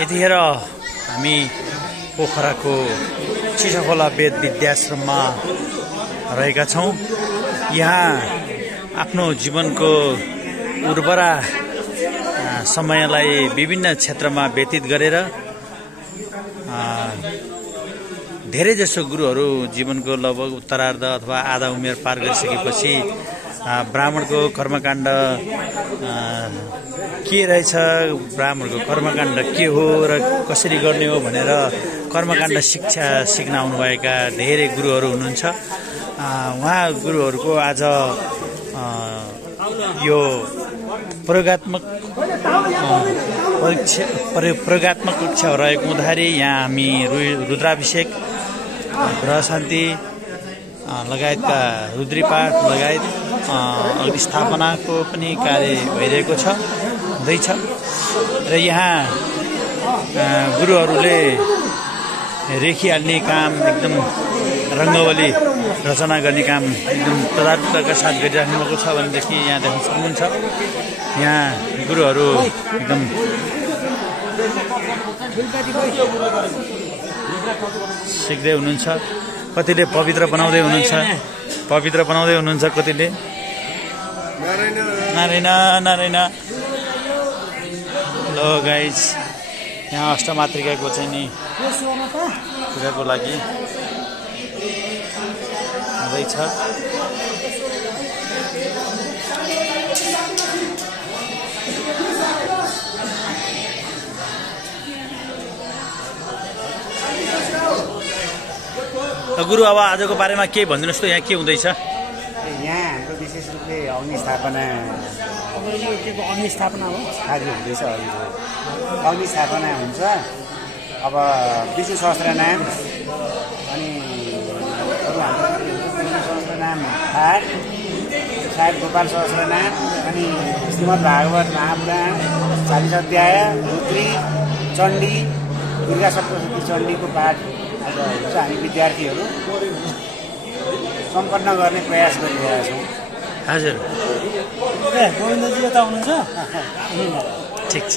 यतिखेर हामी पोखराको चिसाखोला वेद विद्याश्रममा रहेका छौं। यहाँ आफ्नो जीवनको उर्वरा समयलाई विभिन्न क्षेत्रमा व्यतीत गरेर धेरै जसो गुरुहरू जीवनको लगभग उत्तरार्ध अथवा आधा उमेर पार गरिसकेपछि ब्राह्मणको कर्मकाण्ड के रहेछ, ब्राह्मणको कर्मकाण्ड के हो र कसरी गर्ने हो भनेर कर्मकाण्ड शिक्षा सिक्न आउनुभएका धेरै गुरुहरू हुनुहुन्छ। उहाँ गुरुहरूको आज यो प्रयोगात्मक कक्षा रहेको हुँदाखेरि यहाँ हामी रुद्राभिषेक, ग्रह शान्ति लगायतका रुद्रीपाठ लगायत अग्निस्थापनाको पनि कार्य भइरहेको हुँदैछ र यहाँ गुरुहरूले रेखी हाल्ने काम, एकदम रङ्गवली रचना गर्ने काम एकदम तदारुकताका साथ गरिराख्नु भएको छ भनेदेखि यहाँ देख्न सक्नुहुन्छ। यहाँ गुरुहरू एकदम सिक्दै हुनुहुन्छ, कतिले पवित्र बनाउँदै हुनुहुन्छ, कतिले नारायण। लो गाइज, यहाँ अष्टमातृकाको चाहिँ नि पूजाको लागि हुँदैछ। गुरु, अब आजको बारेमा के भनिदिनुहोस् त, यहाँ के हुँदैछ? यहाँ हाम्रो विशेष रूपले अग्निस्थापना हो, कार्य हुँदैछ। अग्निस्थापना हुन्छ। अब विष्णु सहस्त्रनाम अनि अरू हाम्रो विष्णु सहस्त्रनाम पाठ, सायद गोपाल सहस्त्रनाम अनि श्रीमद् भागवत महापुराण 40 अध्याय, रुद्री, चण्डी, दुर्गा सप्तशती चण्डीको पाठ आज हुन्छ। हामी विद्यार्थीहरू सम्पन्न गर्ने प्रयास गरिरहेका छौँ। हजुर, गोविन्दजी यता हुनुहुन्छ? ठिक छ।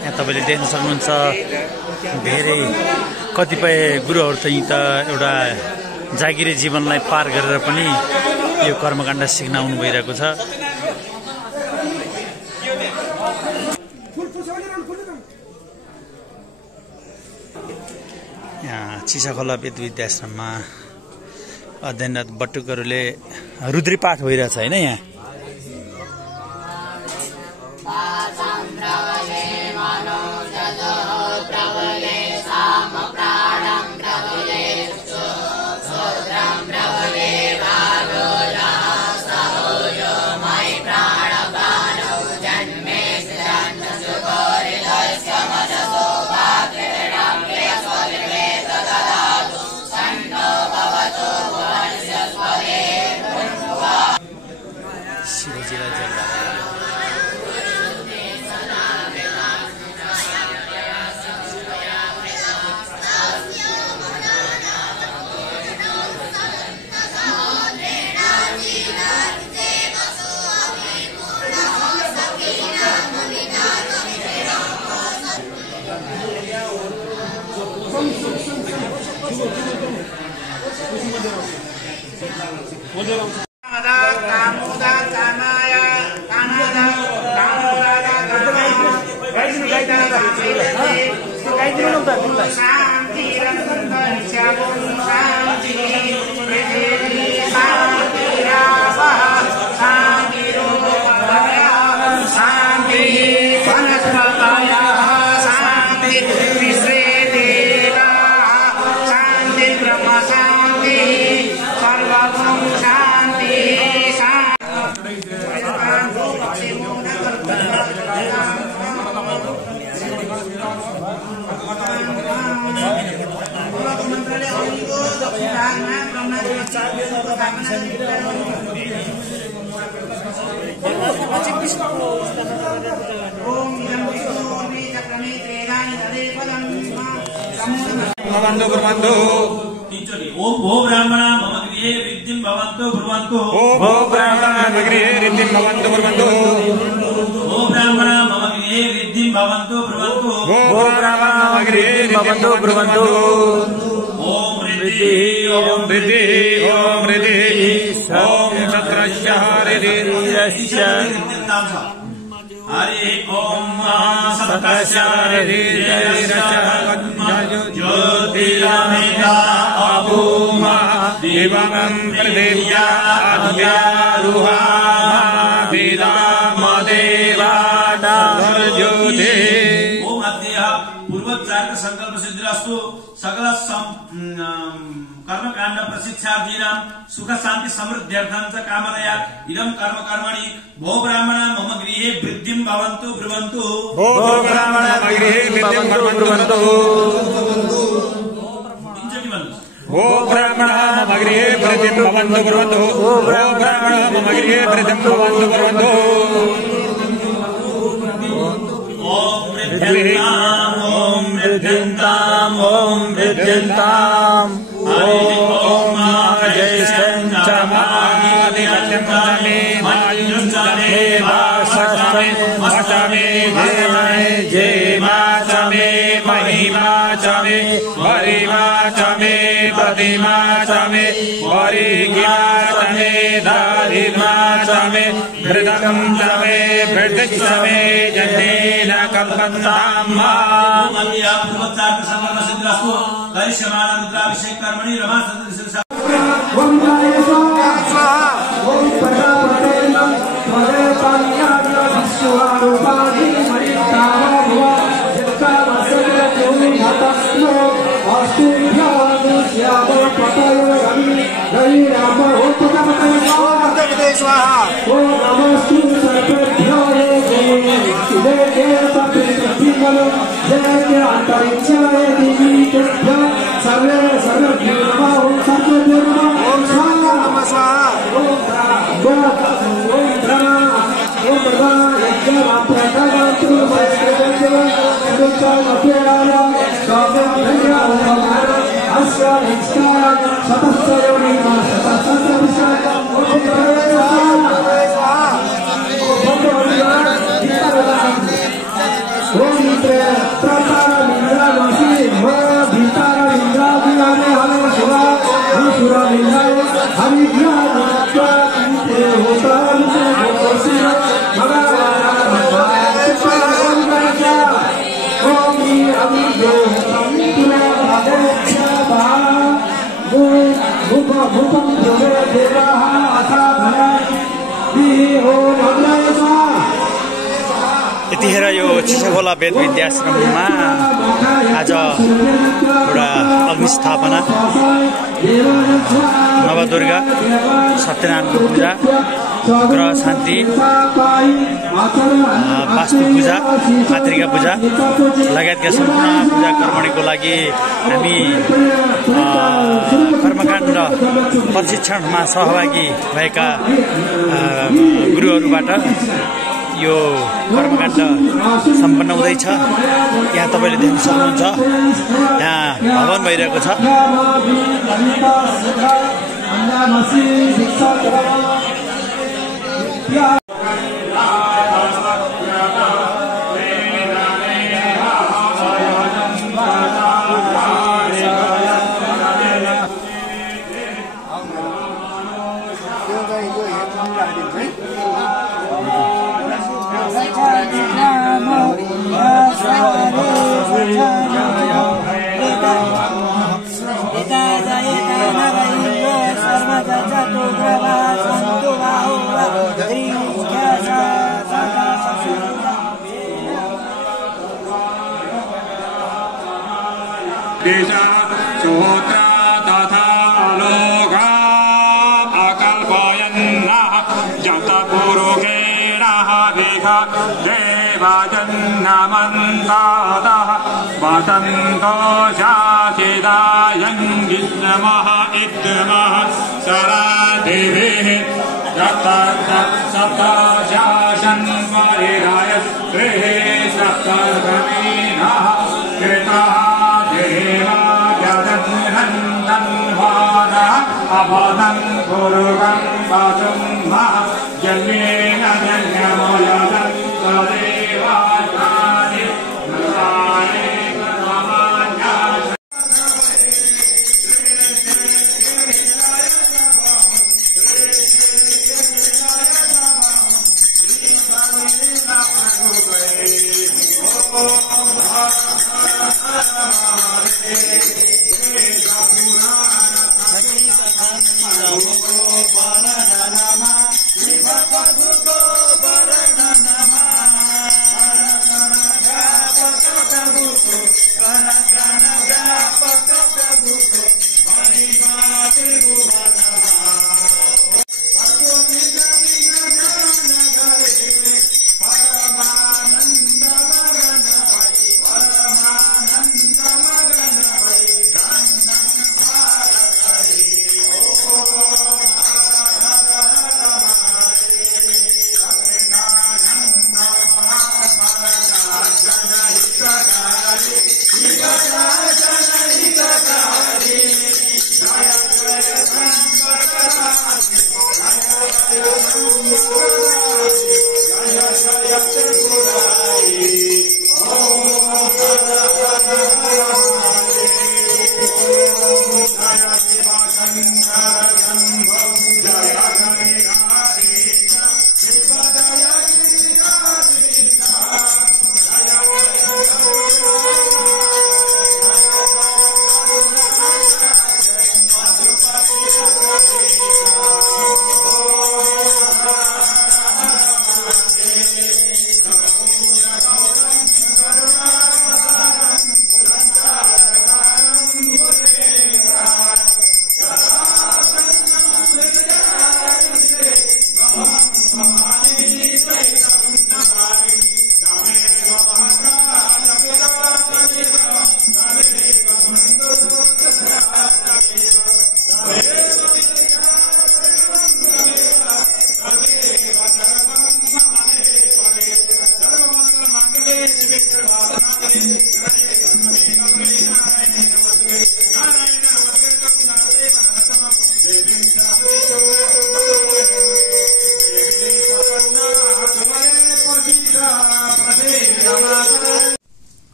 यहाँ तपाईँले देख्न सक्नुहुन्छ धेरै कतिपय गुरुहरू चाहिँ त एउटा जागिरे जीवनलाई पार गरेर पनि यो कर्मकाण्ड सिक्न आउनु भइरहेको छ। यहाँ चिसाखोला वेद विद्याश्रममा अध्ययनरत बटुकहरूले रुद्रीपाठ भइरहेछ होइन? यहाँ ओम भो ब्राह्मण मम रिद्धिं भवन्तु ब्रुवन्तु ओ ब्राह्मणा मम गृहे रिद्धिं भवन्तु ब्रुवन्तु ओ ब्राह्मणा मम गृहे रिद्धिं भवन्तु ब्रुवन्तु ओ ब्राह्मणा मम गृहे रिद्धिं भवन्तु ब्रुवन्तु ओम रिद्धि ओम रिद्धि ओम रिद्धि ओम सत्रस्य हरिर्यस्य हरि ओम सत्रस्य हरिर्यस्य ज्योतिरमेधा अभूमा देवं प्रदेव्या आद्यारुहा वेदामदेवाना ज्योति ओम अद्य पूर्वोच्चारण संकल्प सिद्धिरस्तु सकल कर्मकाण्ड प्रशिक्षार्थीनां सुख शांति समृद्ध्यर्थं च कामनया इदं कर्म कर्मणि भो ब्राह्मणा मम गृहे वृद्धिं भवन्तु ब्रुवन्तु भो ब्राह्मणा मम गृहे वृद्धिं भवन्तु ब्रुवन्तु भो ब्राह्मणा मम गृहे वृद्धिं भवन्तु ब्रुवन्तु भो ब्राह्मणा मम गृहे वृद्धिं भवन्तु ब्रुवन्तु ओम वृद्ध्यन्ताम् ओम वृद्ध्यन्ताम् ओम ज्येष्ठं च मादिमत्यं च मे मायुं च मे वासस्तं जेमा च मे महिमा च मे वरिमा च मे प्रतिमा च मे वरिमा च मे दारिमा च मे घृतं च मे वृद्धिश्च मे जन्नेन कल्पन्ताम् करिष्यमाणमुद्राभिषेक कर्मणि रमा यतिखेर यो चिसाखोला वेद विद्याश्रममा आज एउटा अग्निस्थापना नवदुर्गा सत्यनारायणको पूजा ग्रह शान्ति वास्तु पूजा मातृका पूजा लगायतका सम्पूर्ण पूजा कर्मणीको लागि हामी कर्मकाण्ड प्रशिक्षणमा सहभागी भएका गुरुहरूबाट यो कर्मकाण्ड सम्पन्न हुँदैछ। यहाँ तपाईँले देख्न सक्नुहुन्छ यहाँ भवन भइरहेको छ। सूत्र तथा लोका अकल्पयन्नः जतपुरुषेणः विघा देवाजन्नमन्तादः वदन्तो शासिदायं विद्मः इद्मः सरादेवेः सप्तशासन् परिराय गृहे सप्तमीनः कृतः देवा जगन्नन्दन्वानः अभदं गुरुगं वाचं जन्मेन जन्ममोयनं तदेवाचार्य नराणे नमान्या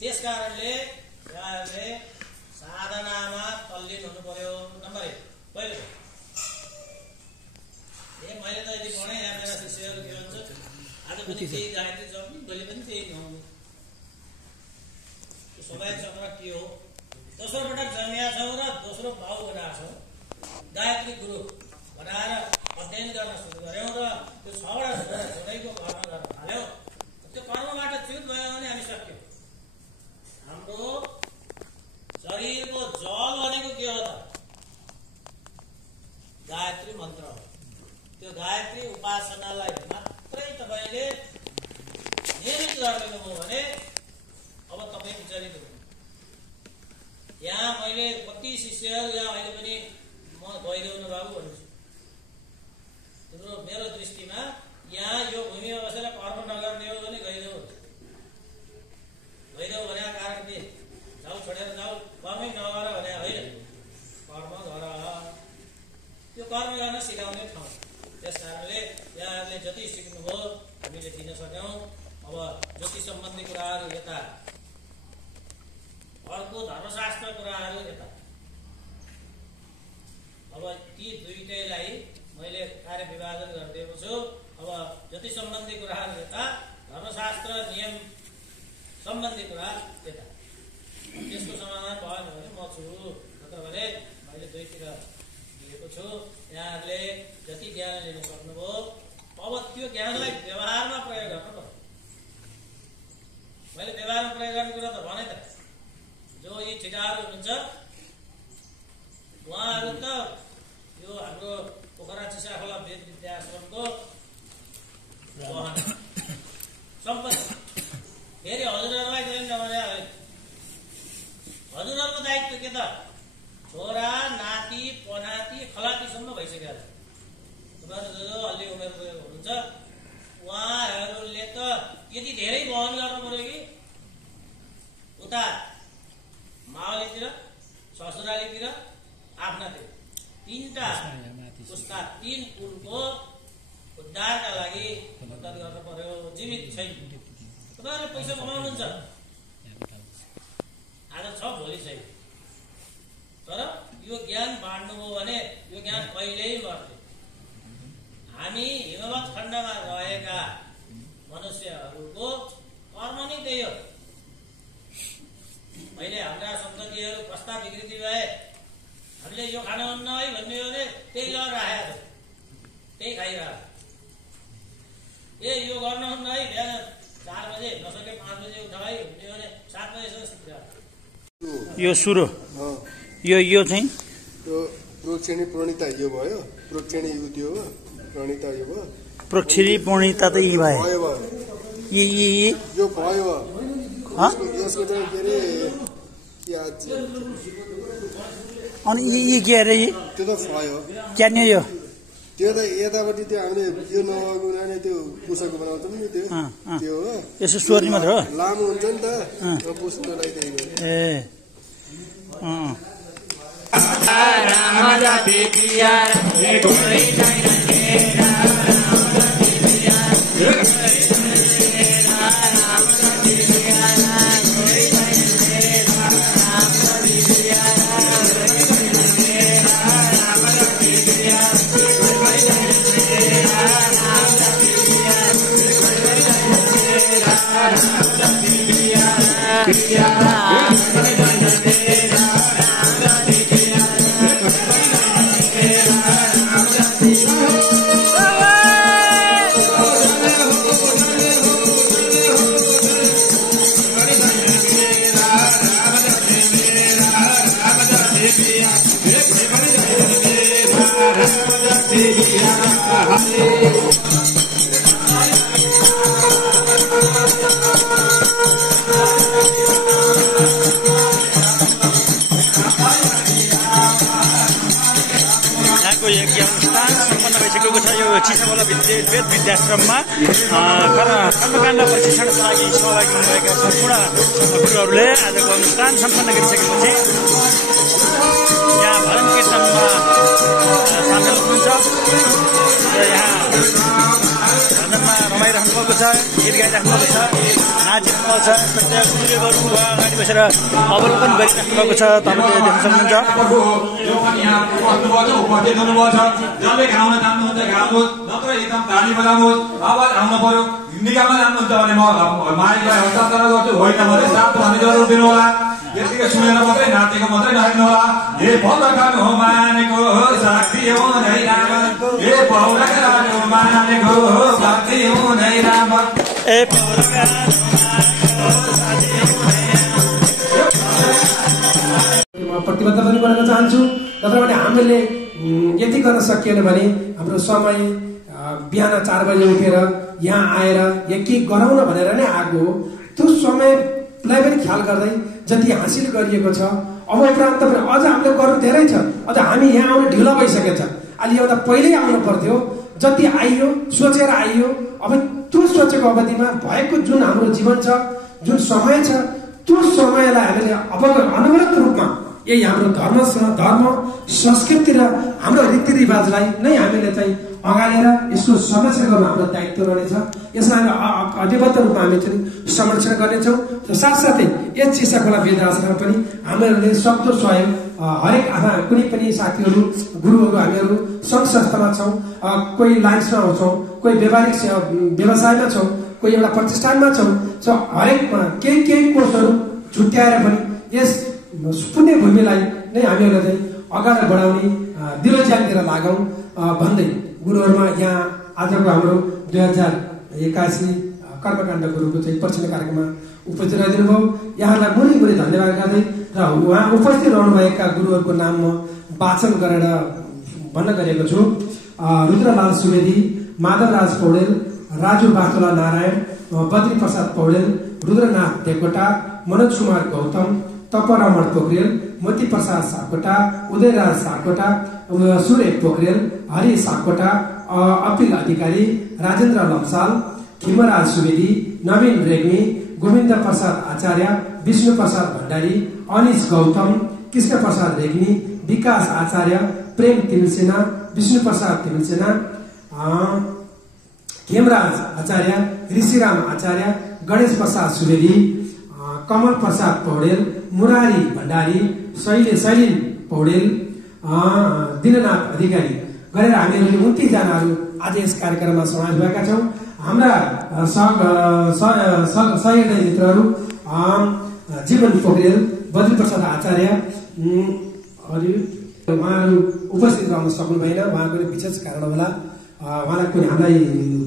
त्यसकारणले यहाँले साधनामा तल्लीन हुनु पर्यो। नम्बर 1 पहिलो मैले त यदि भने यहाँ मेरा शिष्यहरू के भन्छ आज पनि त्यही गायत्री जप्ने भोलि पनि त्यही गाउने स्वाभाविक चक्र के हो। दोस्रो पटक जन्मिया छौँ र दोस्रो भाउ बनाएको छौँ गायत्री गुरु बनाएर अध्ययन गर्न सुरु गऱ्यौँ र त्यो 6वटा जोडैको कर्म गर्न थाल्यौँ। त्यो कर्मबाट च्युत भयो भने हामी सक्यौँ। हाम्रो शरीरको जल भनेको के हो त? गायत्री मन्त्र हो। त्यो गायत्री उपासनालाई मात्रै तपाईँले नियमित गरिदिनुभयो भने अब तपाईँ विचलित हुनु। यहाँ मैले कति शिष्यहरू यहाँ अहिले पनि म गइदेउनु बाबु भन्छु। मेरो दृष्टिमा यहाँ यो भूमिमा बसेर कर्म नगर्ने हो भने गइदेऊ भनेको कारण के? जाऊ छोडेर जाऊ, कर्मै नगर भने होइन, कर्म गर। त्यो कर्म गर्न सिकाउने ठाउँ। त्यस कारणले यहाँहरूले जति सिक्नुभयो हामीले दिन सक्यौँ। अब ज्योतिष सम्बन्धी कुराहरू यता, अर्को धर्मशास्त्र कुराहरू यता। अब ती दुईटैलाई मैले कार्य विभाजन गरिदिएको छु। अब ज्योतिष सम्बन्धी कुराहरू यता, धर्मशास्त्र नियम सम्बन्धी कुरा यता। त्यसको समाधान भएन भने म छु, नत्र भने मैले दुईतिर दिएको छु। यहाँहरूले जति ज्ञान लिन सक्नुभयो अब त्यो ज्ञानलाई व्यवहारमा प्रयोग गर्नु पर्यो। मैले व्यवहारमा प्रयोग गर्ने कुरा त भने त, जो यी ठिटाहरू हुनुहुन्छ उहाँहरू त यो हाम्रो पोखरा चिसाखोला वेद विद्याश्रमको सम्पत्ति। फेरि हजुरहरूलाई चाहिँ नभने होइन, हजुरहरूको दायित्व के त? छोरा नाति पनाति खलाती वर्षसम्म भइसक्यो। तपाईँहरू जो अलि उमेरको हुनुहुन्छ उहाँहरूले त यति धेरै वहन गर्नु पर्यो कि उता मावलीतिर, ससुरालीतिर, आफ्नातिर 3टा पुस्ता 3 कुलको उद्धारका लागि मद्दत गर्नु पर्यो। जीवित छैन। तपाईँहरूले पैसा कमाउनुहुन्छ, आज छ भोलि छैन। तर यो ज्ञान बाँड्नुभयो भने यो ज्ञान कहिल्यै मर्दैन। हामी हिमवत खण्डमा रहेका मनुष्यहरूको कर्म नै त्यही हो। मैले हाम्रा सन्ततिहरू कस्ता विकृति भए, हामीले यो खानुहुन्न है भन्ने हो भने त्यही गरेर राखेको छ, त्यही खाइरहेको। यो गर्नुहुन्न है, बिहान 4 बजे नसके 5 बजे उठ है भन्ने हो भने 7 बजेसम्म सुतिरहेको। यो सुरु यो चाहिँ प्रोक्षिणी प्रणिता यो भयो, प्रोक्षिणी यो हो, प्रणिता यो भयो, प्रोक्षिणी प्रणिता त यी भए यो भयो। यसको चाहिँ के अरे अनि यी के अरे त्यो त भयो क्या नि यो त्यो त यतापट्टि त्यो हामीले यो नभएको हुनाले त्यो पुसको बनाउँछौँ नि त्यो हो। यसो स्वरनी मात्र हो, लामो हुन्छ नि त पुस्नलाई त्यही हो। चिसावाला वेद विद्याश्रममा कर्मकाण्ड प्रशिक्षणका लागि सहभागी हुनुभएका सम्पूर्ण गुरुहरूले आजको अनुष्ठान सम्पन्न गरिसकेपछि यहाँ भजन कीर्तनमा सामेल हुनुहुन्छ र यहाँ भजनमा रमाइरहनु भएको छ, गीत गाइराख्नु भएको छ, नाचिरहनु भएको छ। प्रत्येक गुरुले गर्नुभयो अगाडि बसेर अवलोकन गरिराख्नु भएको छ, तपाईँले देख्न सक्नुहुन्छ। जसले गाउन जान्नुहुन्छ गाउनुहोस्, नत्र एकदम ताली बजाउनुहोस्, आवाज आउनु पर्यो। निकाल्न जान्नुहुन्छ भने म माइकलाई हस्तान्तरण गर्छु, होइन भने साथ भन्ने जरुर दिनु होला। यतिकै सुनेर मात्रै नाचेको मात्रै नहेर्नु होला। हे पौरखन हो मानेको शक्ति हुँदै राम, हे पौरखन हो मानेको शक्ति हुँदै राम, हे पौरखन प्रतिबद्ध पनि गर्न चाहन्छु। नत्र भने हामीले यति गर्न सकिएन भने हाम्रो समय बिहान 4 बजे उठेर यहाँ आएर यहाँ के गराउन भनेर नै आएको हो। त्यो समयलाई पनि ख्याल गर्दै जति हासिल गरिएको छ, अब उपरान्त पनि अझ हामीले गर्नु धेरै छ। अझ हामी यहाँ आउनु ढिलो भइसकेको छ। अलि एउटा पहिल्यै आउनु पर्थ्यो। जति आइयो सोचेर आइयो। अब त्यो सोचेको अवधिमा भएको जुन हाम्रो जीवन छ, जुन समय छ, त्यो समयलाई हामीले अब अनवरत रूपमा यही हाम्रो धर्म संस्कृति र हाम्रो रीतिरिवाजलाई नै हामीले चाहिँ अगालेर यसको संरक्षण गर्नु हाम्रो दायित्व रहेछ। यसलाई हामी अधिबद्ध रूपमा हामी चाहिँ संरक्षण गर्नेछौँ। र साथसाथै यस चिसाखोला वेद आश्रममा पनि हामीहरूले सक्दो सहयोग हरेक कुनै पनि साथीहरू गुरुहरू हामीहरू सङ्घ संस्थामा छौँ, कोही लाइन्समा आउँछौँ, कोही व्यावहारिक व्यवसायमा छौँ, कोही एउटा प्रतिष्ठानमा छौँ। हरेकमा केही कोर्सहरू छुट्याएर पनि यस पुण्य भूमिलाई नै हामीहरूले चाहिँ अगाडि बढाउने दिलोज्यानतिर लागौँ भन्दै गुरुहरूमा यहाँ आजको हाम्रो 2081 कर्मकाण्ड गुरुको चाहिँ प्रशिक्षण कार्यक्रममा उपस्थित रहिदिनु भयो। यहाँलाई मुरी धन्यवाद गर्दै र उहाँ उपस्थित रहनुभएका गुरुहरूको नाम म वाचन गरेर भन्न गएको छु। रुद्रलाल सुवेदी, माधवराज पौडेल, राजु बातोला नारायण, बद्री प्रसाद पौडेल, रुद्रनाथ देवकोटा, मनोज कुमार गौतम, तपरमण पोखरेल, मोती प्रसाद सापकोटा, उदयराज सापकोटा, सुरेश पोखरेल, हरि सापकोटा, अपिल अधिकारी, राजेन्द्र लम्साल, खिमराज सुवेदी, नवीन रेग्मी, गोविन्द प्रसाद आचार्य, विष्णु प्रसाद भण्डारी, अनिश गौतम, कृष्ण प्रसाद रेग्मी, विकास आचार्य, प्रेम तिमिलसेना, विष्णु प्रसाद तिमिलसेना, खेमराज आचार्य, ऋषिराम आचार्य, गणेश प्रसाद सुवेदी, कमल प्रसाद पौडेल, मुरारी भण्डारी, शैलिन पौडेल, दिननाथ अधिकारी गरेर हामीहरूले 29 जनाहरू आज यस कार्यक्रममा समावेश भएका छौँ। हाम्रा सहयोगी मित्रहरू जीवन पोखरेल, बद्री प्रसाद आचार्य, उहाँहरू उपस्थित रहन सक्नु भएन, उहाँको विशेष कारण होला। उहाँलाई कुनै हामीलाई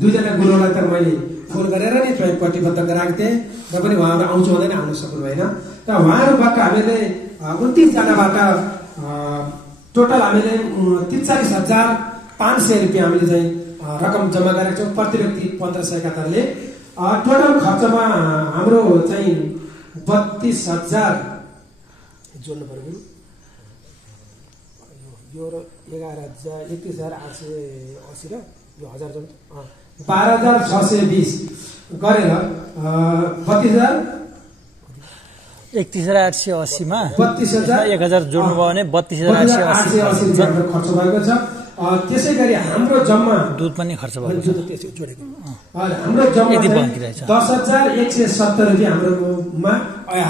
2 जना गुरुलाई त मैले फोन गरेर नै प्रतिबद्ध गराएको थिएँ र पनि उहाँहरू आउँछु भन्दै नै आउन सक्नु भएन। र उहाँहरूबाट हामीले 29 जनाबाट टोटल हामीले 43,500 रुपियाँ हामीले चाहिँ रकम जम्मा गरेका छौँ। प्रति व्यक्ति 1571 टोटल खर्चमा हाम्रो चाहिँ 32,000 जोड्नु पर्यो। यो 31,880 र यो 1000 जोड्नु 12,620 गरेर 31,880 मा 1000 जोड्नुभयो भने 32,880 खर्च भएको छ। त्यसै गरी हाम्रो जम्मा दुध पनि खर्च भएको छ। हाम्रो जम्मा 10,170 रुपियाँ हाम्रोमा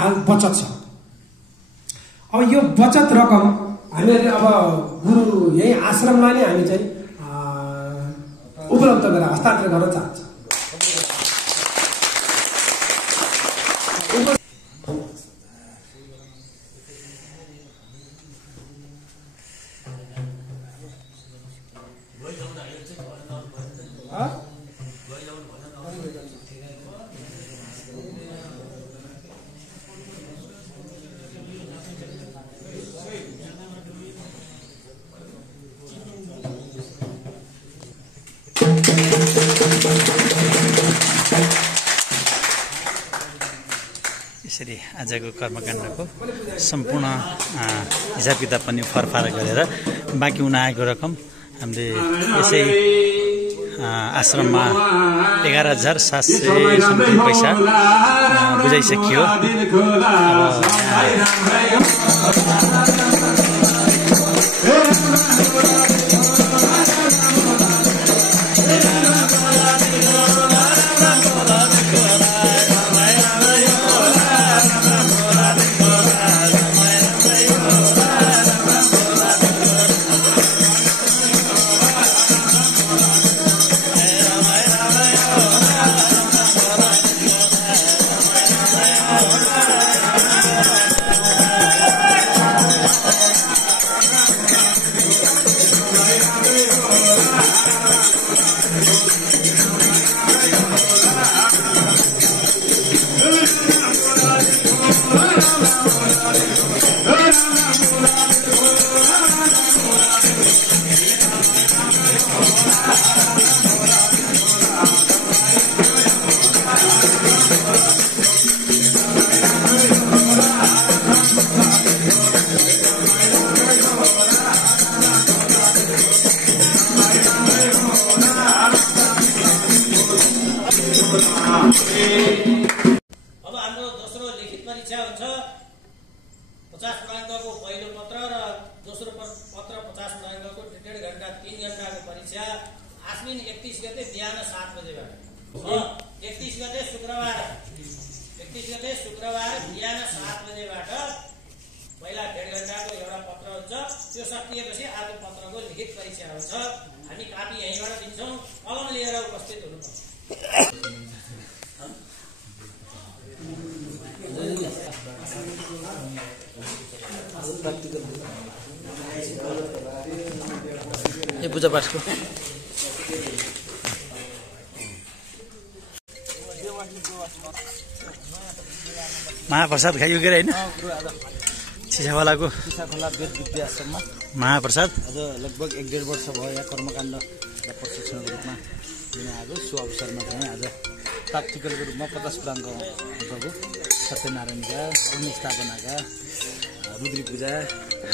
हाल बचत छ। अब यो बचत रकम हामीहरूले अब गुरु यही आश्रमलाई नै हामी चाहिँ उपलब्ध गरेर हस्तान्तरण गर्न चाहन्छ। यसरी आजको कर्मकाण्डको सम्पूर्ण हिसाब किताब पनि फरफार गरेर बाँकी हुन आएको रकम हामीले यसै आश्रममा 11,700 समथिङ पैसा बुझाइसकियो। अब हाम्रो दोस्रो लिखित परीक्षा हुन्छ। 50 पूर्णाङ्कको पहिलो पत्र र दोस्रो पत्र 50 पूर्णाङ्कको 1.5 घण्टा 3 घण्टाको परीक्षा आश्विन 31 गते बिहान 7 बजेबाट। 31 गते शुक्रबार बिहान 7 बजेबाट पहिला 1.5 घण्टाको एउटा पत्र हुन्छ। त्यो सकिएपछि आज पत्रको लिखित परीक्षा हुन्छ। हामी कापी यहीँबाट दिन्छौँ, कलम लिएर उपस्थित हुनुपर्छ। यो पूजा पाठको महाप्रसाद खाइयो के होइन? चिसाखोलाको चिसाखोला वेद विद्या आश्रममा महाप्रसाद आज लगभग 1.5 वर्ष भयो। यहाँ कर्मकाण्ड र प्रशिक्षणको रूपमा लिन आएको सो अवसरमा चाहिँ आज प्राक्टिकलको रूपमा 50 पूर्णाङ्कको सत्यनारायणका अग्नि स्थापनाका रुद्री पूजा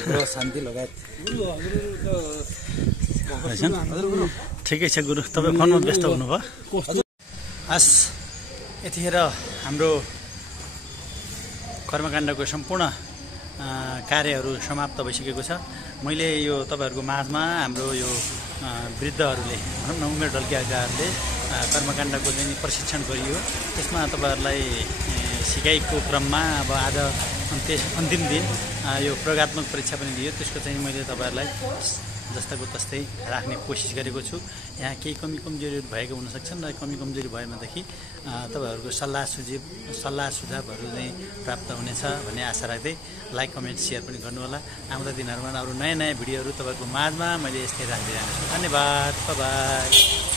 ग्रह शान्ति लगायत ठिकै छ गुरु, तपाईँ फोनमा व्यस्त हुनुभयो। हस्, यतिखेर हाम्रो कर्मकाण्डको सम्पूर्ण कार्यहरू समाप्त भइसकेको छ। मैले यो तपाईँहरूको माझमा हाम्रो यो वृद्धहरूले भनौँ न उमेर ढल्किएकाहरूले कर्मकाण्डको चाहिँ प्रशिक्षण गरियो, त्यसमा तपाईँहरूलाई सिकाइको क्रममा अब आज अन्तिम दिन यो प्रयोगात्मक परीक्षा पनि दियो। त्यसको चाहिँ मैले तपाईँहरूलाई जस्ताको तस्तै राख्ने कोसिस गरेको छु। यहाँ केही कमी कमजोरीहरू भएको हुनसक्छन् र कमी कमजोरी भएमादेखि तपाईँहरूको सल्लाह सुझावहरू चाहिँ प्राप्त हुनेछ भन्ने आशा राख्दै लाइक कमेन्ट सेयर पनि गर्नुहोला। आउँदा दिनहरूमा अरू नयाँ भिडियोहरू तपाईँहरूको माझमा मैले यस्तै राखिदिइरहनेछु। धन्यवाद, बाई।